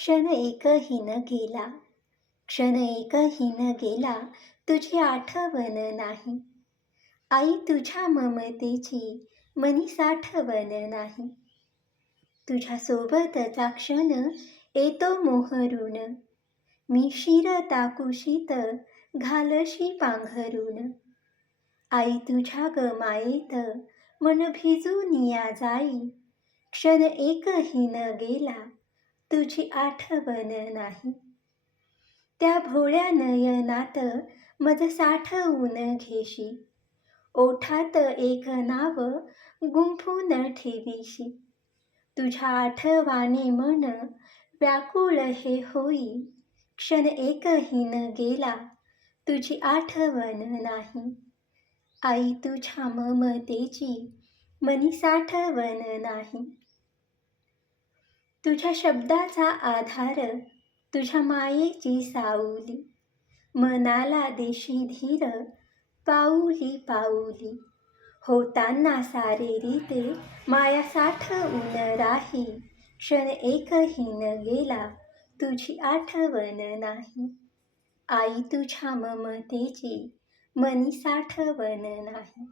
क्षण एकही न गेला, क्षण एकही न गेला, तुझी आठवण नाही. आई तुझ्या ममतेची मनी साठवण नाही. तुझ्या सोबतचा क्षण येतो मोहरून, मी शिर टाकूशीत घालशी पांघरून. आई तुझ्या ग मायेत मन भिजून या जाई, क्षण एकही न गेला, तुझी आठवण नाही. त्या भोळ्या नयनात मज साठवून घेशी, ओठात एक नाव गुंफून ठेवीशी. तुझ्या आठवाने मन व्याकुळ हे होई, क्षण एकही न गेला, तुझी आठवण नाही. आई तुझ्या ममतेची मनी साठवण नाही. तुझ्या शब्दाचा आधार, तुझ्या मायेची सावली, मनाला देशी धीर पाऊली पाऊली. होताना सारे रीते माया साठवून राही, क्षण एकही न गेला, तुझी आठवण नाही. आई तुझ्या ममतेची मनी साठवण नाही.